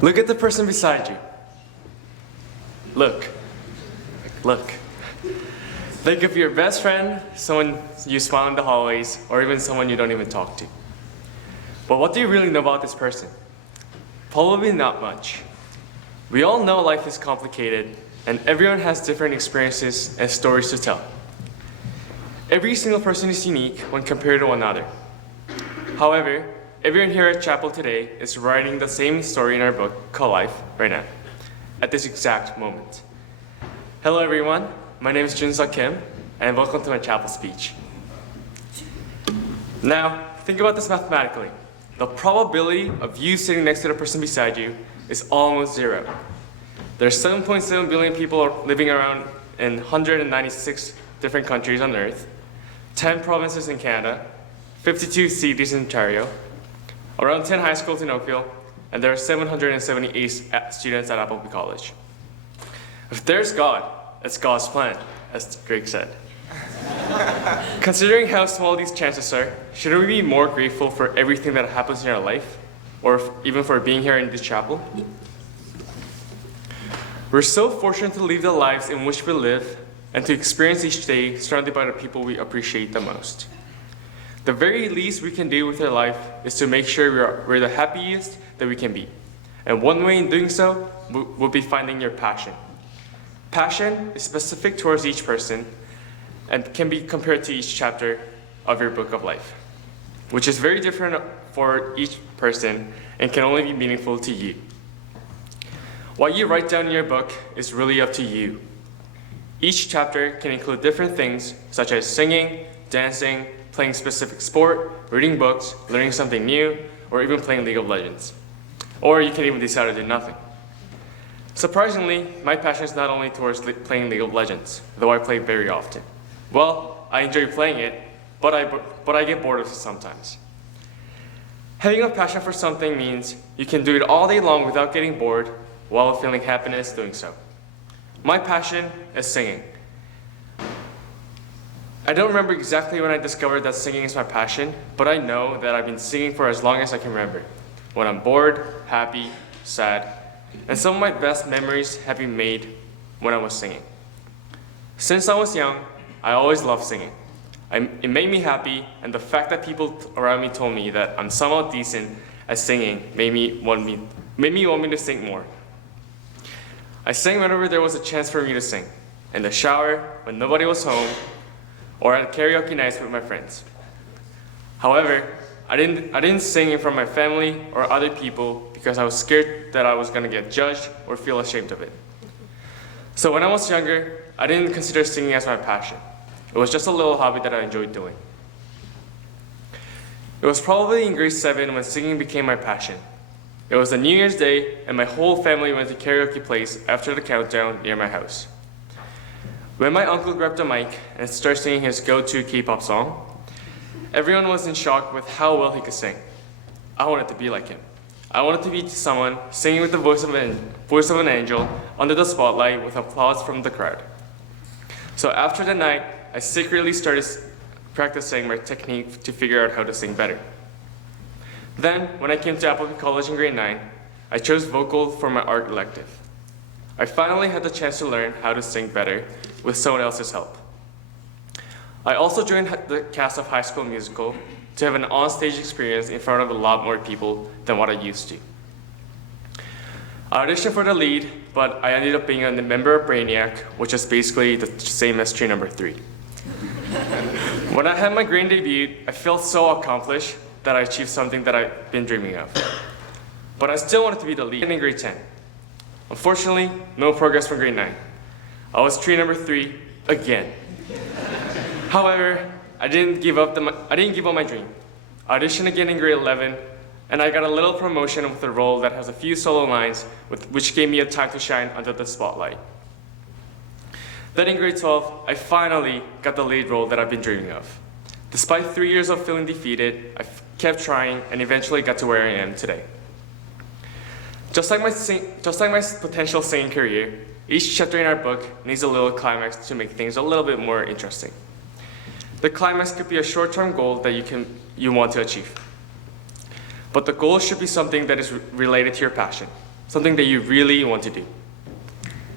Look at the person beside you. Look. Look. Think of your best friend, someone you spot in the hallways, or even someone you don't even talk to. But what do you really know about this person? Probably not much. We all know life is complicated, and everyone has different experiences and stories to tell. Every single person is unique when compared to one another. However, everyone here at Chapel today is writing the same story in our book called Life right now, at this exact moment. Hello everyone, my name is Seok Kim, and welcome to my chapel speech. Now, think about this mathematically. The probability of you sitting next to the person beside you is almost zero. There are 7.7 billion people living around in 196 different countries on Earth, 10 provinces in Canada, 52 cities in Ontario, around 10 high schools in Oakville, and there are 778 students at Appleby College. If there's God, it's God's plan, as Drake said. Considering how small these chances are, shouldn't we be more grateful for everything that happens in our life, or even for being here in this chapel? We're so fortunate to live the lives in which we live and to experience each day surrounded by the people we appreciate the most. The very least we can do with our life is to make sure we're the happiest that we can be. And one way in doing so will be finding your passion. Passion is specific towards each person and can be compared to each chapter of your book of life, which is very different for each person and can only be meaningful to you. What you write down in your book is really up to you. Each chapter can include different things such as singing, dancing, playing a specific sport, reading books, learning something new, or even playing League of Legends. Or you can even decide to do nothing. Surprisingly, my passion is not only towards playing League of Legends, though I play very often. Well, I enjoy playing it, but I get bored of it sometimes. Having a passion for something means you can do it all day long without getting bored while feeling happiness doing so. My passion is singing. I don't remember exactly when I discovered that singing is my passion, but I know that I've been singing for as long as I can remember. When I'm bored, happy, sad, and some of my best memories have been made when I was singing. Since I was young, I always loved singing. It made me happy, and the fact that people around me told me that I'm somewhat decent at singing made me want me to sing more. I sang whenever there was a chance for me to sing, in the shower, when nobody was home, or at karaoke nights with my friends. However, I didn't sing in front of my family or other people because I was scared that I was going to get judged or feel ashamed of it. So when I was younger, I didn't consider singing as my passion. It was just a little hobby that I enjoyed doing. It was probably in grade 7 when singing became my passion. It was a New Year's Day, and my whole family went to karaoke place after the countdown near my house. When my uncle grabbed the mic and started singing his go-to K-pop song, everyone was in shock with how well he could sing. I wanted to be like him. I wanted to be someone singing with the voice of an angel under the spotlight with applause from the crowd. So after the night, I secretly started practicing my technique to figure out how to sing better. Then, when I came to Appleby College in grade 9, I chose vocal for my art elective. I finally had the chance to learn how to sing better with someone else's help. I also joined the cast of High School Musical to have an on-stage experience in front of a lot more people than what I used to. I auditioned for the lead, but I ended up being a member of Brainiac, which is basically the same as tree number 3. When I had my grand debut, I felt so accomplished that I achieved something that I've been dreaming of. But I still wanted to be the lead in grade 10. Unfortunately, no progress from grade 9. I was tree number 3 again. However, I didn't give up my dream. I auditioned again in grade 11, and I got a little promotion with a role that has a few solo lines, which gave me a time to shine under the spotlight. Then in grade 12, I finally got the lead role that I've been dreaming of. Despite 3 years of feeling defeated, I kept trying and eventually got to where I am today. Just like my potential singing career, each chapter in our book needs a little climax to make things a little bit more interesting. The climax could be a short-term goal that you want to achieve. But the goal should be something that is related to your passion. something that you really want to do.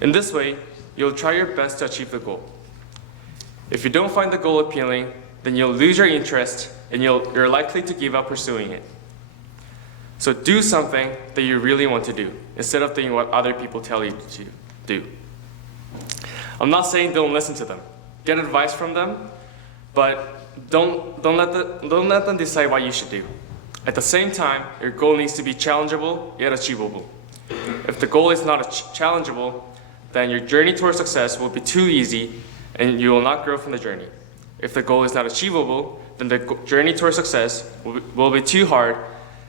In this way, you'll try your best to achieve the goal. If you don't find the goal appealing, then you'll lose your interest and you're likely to give up pursuing it. So do something that you really want to do instead of doing what other people tell you to do. I'm not saying don't listen to them. Get advice from them, but don't let them decide what you should do. At the same time, your goal needs to be challengeable yet achievable. If the goal is not challengeable, then your journey towards success will be too easy and you will not grow from the journey. If the goal is not achievable, then the journey towards success will be too hard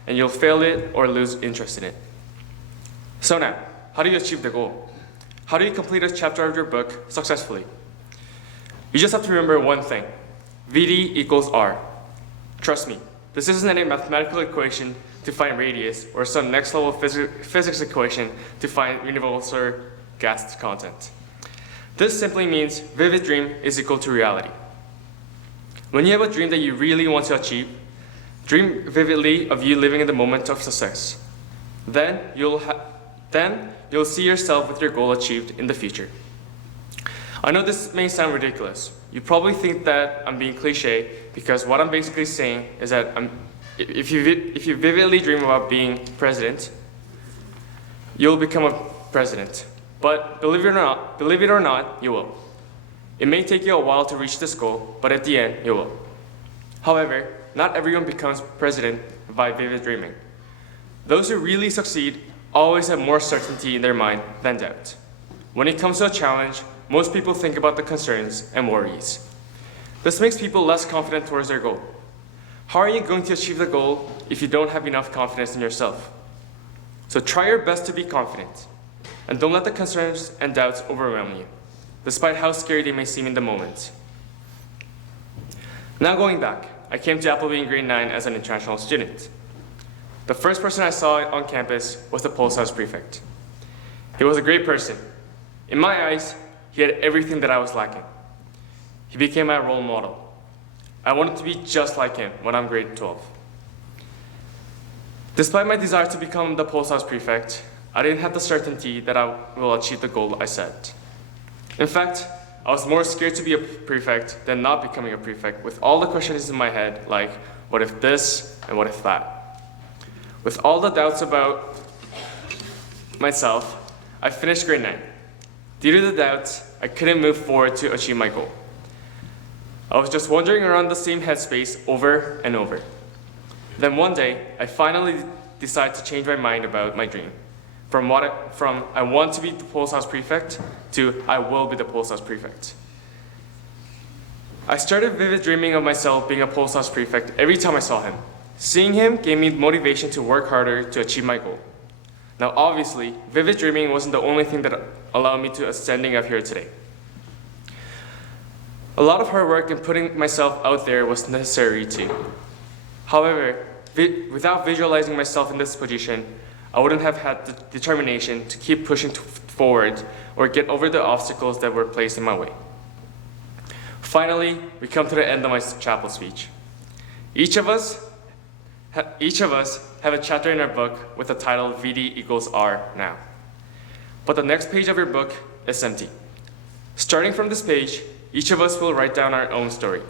and you'll fail it or lose interest in it. So now, how do you achieve the goal? How do you complete a chapter of your book successfully? You just have to remember one thing. VD equals R. Trust me, this isn't a mathematical equation to find radius or some next level physics equation to find universal gas content. This simply means vivid dream is equal to reality. When you have a dream that you really want to achieve, dream vividly of you living in the moment of success. Then you'll see yourself with your goal achieved in the future. I know this may sound ridiculous. You probably think that I'm being cliche because what I'm basically saying is that if you vividly dream about being president, you'll become a president. But believe it or not, you will. It may take you a while to reach this goal, but at the end, you will. However, not everyone becomes president by vivid dreaming. Those who really succeed always have more certainty in their mind than doubt. When it comes to a challenge, most people think about the concerns and worries. This makes people less confident towards their goal. How are you going to achieve the goal if you don't have enough confidence in yourself? So try your best to be confident, and don't let the concerns and doubts overwhelm you, despite how scary they may seem in the moment. Now going back, I came to Appleby in grade 9 as an international student. The first person I saw on campus was the Pulse House prefect. He was a great person. In my eyes, he had everything that I was lacking. He became my role model. I wanted to be just like him when I'm grade 12. Despite my desire to become the Pulse House prefect, I didn't have the certainty that I will achieve the goal I set. In fact, I was more scared to be a prefect than not becoming a prefect, with all the questions in my head like, what if this and what if that? With all the doubts about myself, I finished grade 9. Due to the doubts, I couldn't move forward to achieve my goal. I was just wandering around the same headspace over and over. Then one day, I finally decided to change my mind about my dream. From I want to be the Pulse House prefect to I will be the Pulse House prefect. I started vivid dreaming of myself being a Pulse House prefect every time I saw him. Seeing him gave me motivation to work harder to achieve my goal. Now obviously, vivid dreaming wasn't the only thing that allowed me to ascending up here today. A lot of hard work and putting myself out there was necessary too. However, without visualizing myself in this position, I wouldn't have had the determination to keep pushing forward or get over the obstacles that were placed in my way. Finally, we come to the end of my chapel speech. Each of us have a chapter in our book with the title VD equals R now. But the next page of your book is empty. Starting from this page, each of us will write down our own story.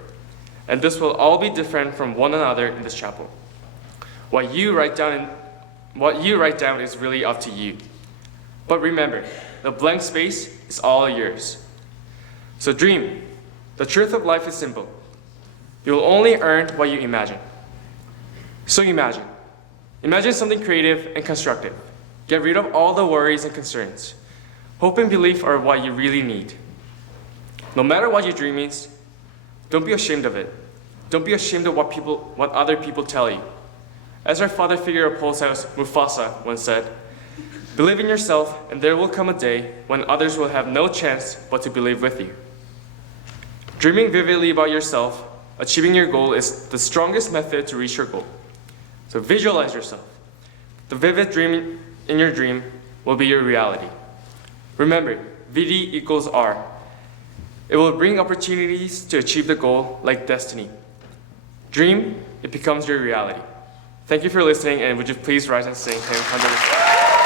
And this will all be different from one another in this chapel. What you write down is really up to you. But remember, the blank space is all yours. So dream. The truth of life is simple. You'll only earn what you imagine. So imagine. Imagine something creative and constructive. Get rid of all the worries and concerns. Hope and belief are what you really need. No matter what your dream is, don't be ashamed of it. Don't be ashamed of what other people tell you. As our father figure of Pulse House, Mufasa, once said, believe in yourself and there will come a day when others will have no chance but to believe with you. Dreaming vividly about yourself, achieving your goal is the strongest method to reach your goal. So visualize yourself. The vivid dream in your dream will be your reality. Remember, VD equals R. It will bring opportunities to achieve the goal like destiny. Dream, it becomes your reality. Thank you for listening, and would you please rise and sing Hymn 100?